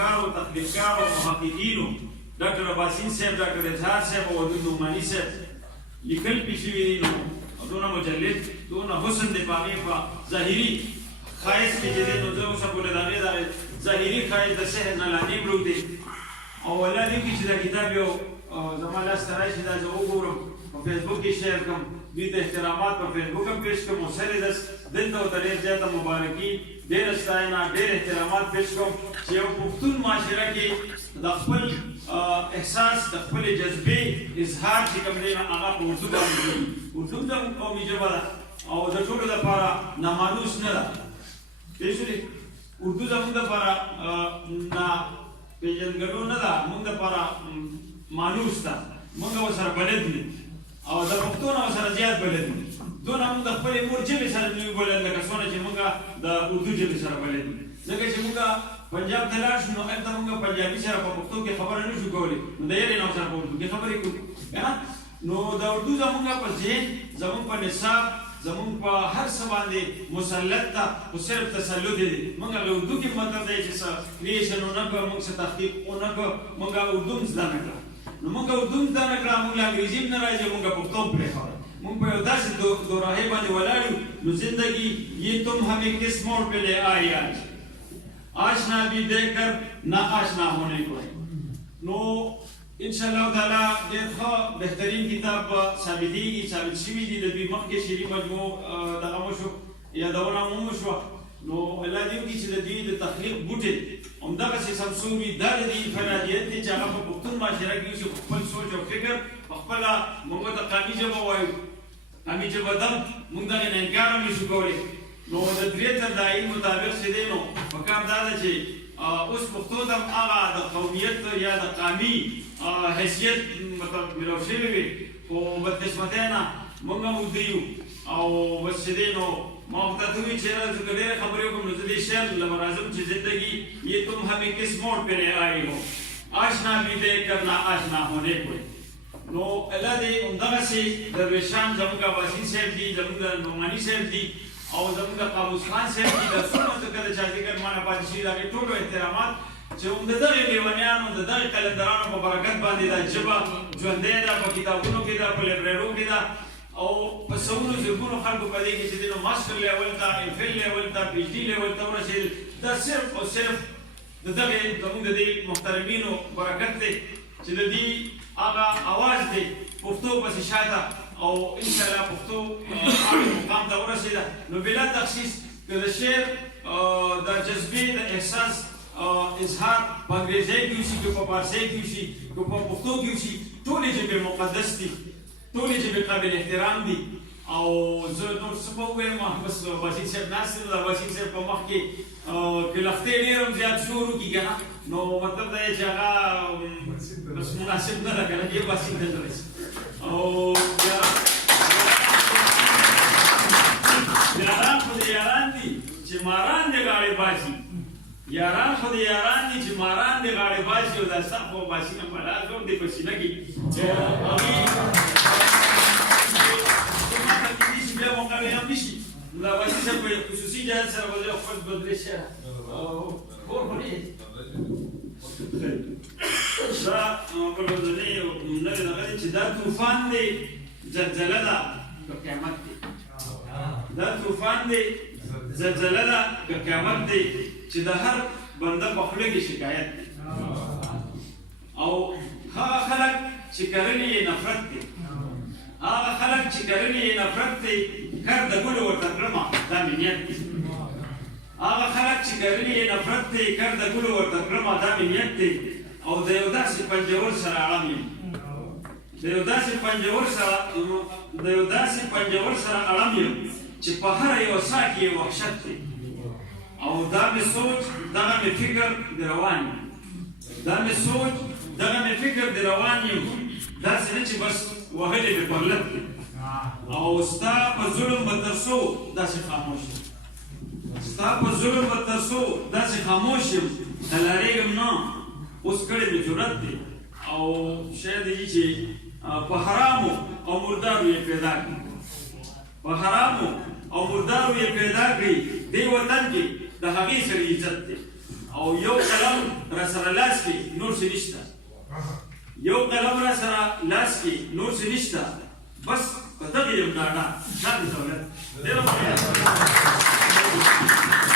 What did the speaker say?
نوښتګارو تخلیقګارو محققینو ډاکټر عباسین صاحب ډاکټر اظهار صاحب او ودود نعماني صاحب لیکل پې شوي دي نو دونه مجلد دونه حسن دی په هغې په ظاهري ښایست کې چې دی نو زه اوسه پورې د هغې دغه ظاهري ښایست د سحر نه لا نیم روږ دی او الله دې وکړي چې دا کتاب یو زما لاس ته راشي دا زه وګورم په فیسبوک کې شیر کړم دوی ته احترامات په فیسبوک هم پیش کړم او سر یې دلته ورته ډېر زیاته مبارکي ډېره ستاینه ډېر احترامات پیش کړم چې یو پښتون معاشره کې د خپل احساس د خپلې جذبې اظهار چې کوم دی هغه په اردو باندې کوي اردو زموږ قومي ژبه ده او د ټولو لپاره نامانوس نه ده پوه شولې اردو زموږ دپاره ناپېژندګلو نه ده موږ دپاره مانوس ده موږ ورسره بلد یو او د پښتو نه ورسره زیات بلد یو دونه موږ د خپلې مور ژبې سره نه یو بلد لکه څونه چې موږ د اردو ژبې سره بلد یو ځکه چې موږ پنجاب ته لاړ شو نو هلته موږ پنجابي سره په پښتو کې خبره نه شو کولی نو د یارې نه ورسره په اردو کې خبرې کوو که نه نو د اردو زموږ په ذهن زموږ په نصاب زموږ په هر څه باندې مسلط ده خو صرف تسلط دی موږ هغه اردو کې مطلب دی چې څه کریشن ونه کړو موږ څه تحقیق ونه کړو موږ اردو هم زده نه کړه نو موږ اردو هم زده نه کړه موږ له انګریزي هم نه راځي موږ پښتو هم پرېښوده موږ په یو داسې دوراهۍ باندې ولاړ یو نو زندگی یہ تم ہمیں کس موڑ پہ لے آئی آج آشنا بھی دیکھ کر نا آشنا ہونے کو نو انشاءاللہ تعالی ډېر ښه بهترین کتاب ثابتېږي ثابت شوي دي د دوی مخکې شعري مجموع دغه وشو یادونه مو وشوه نو الله دې وکړي چې د دوی د تخلیق بوټی همدغسې سمسور وي دا د دوی فنادیت دی چې هغه په پښتون معاشره کې اوسي خپل سوچ او فکر په خپله موږ ته قامي ژبه وایو قامي ژبه دم موږ دغې نه انکار هم نشو کولی نو د درې تر د آیین مطابق چې دی نو پکار دا ده چې اوس پښتو ته هم هغه د قومیت یا د قامي حیثیت مطلب ملو شوی وي خو بدقسمتۍ نه موږ هم اوږده یو او بس چې دی نو ما ورته ته ووایي چې یاره زه که ډېرې خبرې وکړم نو زه دې شعر له راځم چې زندگی یہ تم ہمیں کس موڑ پہ لے آئی ہو آشنا بھی دیکھ کر نا آشنا ہونے کو نو الله دې همدغسې درویشان زموږ عباسین صاحب دي زموږ د نعماني صاحب دي او زموږ د قابوس خان صاحب دي دا څومره ځکه د چا ذکر مانه پاتې شوي د هغې ټولو احترامات چې هم د دغې لیونیانو د دغې قلندرانو په برکت باندې دا ژبه ژوندۍ ده په کتابونو کې ده په لایبرریو کې ده او په سلونو زرګونو خلکو په دې کې چې دی نو ماسټر لیول ته ایم فل لیول ته پي ایچ ډي لیول ته ورسېدل دا صرف او صرف د دغې زموږ د دې محترمینو برکت دی چې د دې هغه اواز دی پښتو پسې شاته او انشاءالله پښتو هغې مقام ته ورسېده نو بلا تخصیص که د شعر د جذبې د احساس اظهار په انګریزۍ کې وشي که په فارسۍ کې وشي که په پښتو کې وشي ټولې ژبې مقدس دي ټولې ژبې قابل احترام دي او زه نور څه به ووایم بس واسین صاحب ناست دی د واسین صاحب په مخ کې که لښتې ډېر هم زیات شور وکړي که نه نو مطلب دا دی چې هغه بس مناسب نه ده که نه دې واسین ته نه رسي او یاران خو د یاران دي چې ماران دې غاړې باسي یاران خو د یاران دي چې ماران دې غاړې باسي او دا سخت خو باسینه په لاس ور دې په سینه کې بیا مقابل هم نشي نو دا واسي صاحب په خصوصي جهت سره به زه خپل بدرې شه کور خو نه دا په ورځنۍ یو نوې دغه دی چې دا طوفان دی زلزله ده که قیامت دی دا طوفان دی زلزله ده که قیامت دی چې د هر بنده په خوله کې شکایت دی او هغه خلک چې کرلي یې نفرت دی هغه خلک چې کرلي یې نفرت دی کر د ګلو ورته کړمه دا مې نیت دی هغه خلک چې کرلي یې نفرت دی کر د ګلو ورته کړمه دا مې نیت دی او د یو داسې پنجور سره اړم یم د یو داسې پنجور سره اړم یم چې په هره یو ساه کې یې وحشت دی او دا مې سوچ دغه مې فکر د روان یم دا مې سوچ دغه مې فکر د روان یم داسې نه چې بس وهلې مې پر لب کې او ستا په ظلم به تر څو داسې خاموش یم ستا په ظلم به تر څو داسې خاموش یم هلارېږم نه اوس کړی مې جرأت دی او شاید یې چې په حرامو او مردارو یې پیدا کړي په حرامو او مردارو یې پیدا کړي دې وطن کې د هغې سره عزت دی او یو قلم سره لاس کې نور څه نشته یو قلم را سره لاس کې نور څه نشته بس په دغه یو ډاډه دا د دولت